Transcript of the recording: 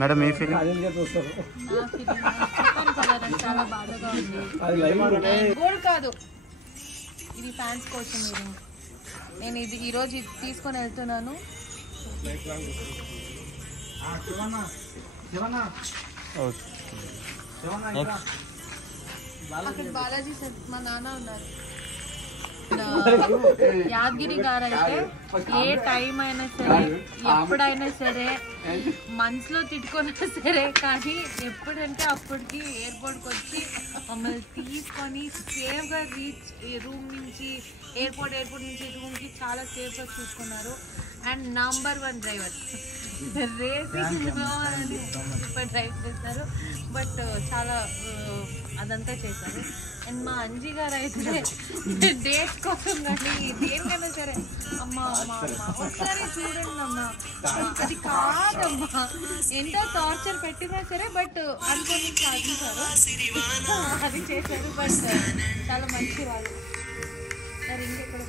Madam ఏ feeling? చాలా బాధగా ఉంది. గోల్డ్ కాదు, ఇది ఫ్యాన్స్ కోసం ఇయరింగ్. నేను ఇది ఈరోజు ఇది తీసుకొని వెళ్తున్నాను. అక్కడ బాలాజీ సార్ మా నాన్న ఉన్నారు. యాదగిరి గారు అయితే ఏ టైం అయినా సరే, ఎప్పుడైనా సరే, మనసులో తిట్టుకున్నా సరే, కానీ ఎప్పుడంటే అప్పటికి ఎయిర్పోర్ట్కి వచ్చి మమ్మల్ని తీసుకొని సేఫ్గా రీచ్ రూమ్ నుంచి ఎయిర్పోర్ట్ నుంచి రూమ్కి చాలా సేఫ్గా చూసుకున్నారు. అండ్ నంబర్ 1 డ్రైవర్, రేసింగ్లో డ్రైవ్ చేస్తారు. బట్ చాలా అదంతా చేశారు. అండ్ మా అంజీ గారు అయితే డేట్ కోసం కానీ దేనికైనా సరే, అమ్మ ఒకసారి చూడండి అమ్మా, అది కాదమ్మా, ఎంతో టార్చర్ పెట్టినా సరే బట్ అనుకోని సాధించారు, అది చేశారు. బట్ చాలా మంచి వాళ్ళు. సరే ఇంకెక్కడ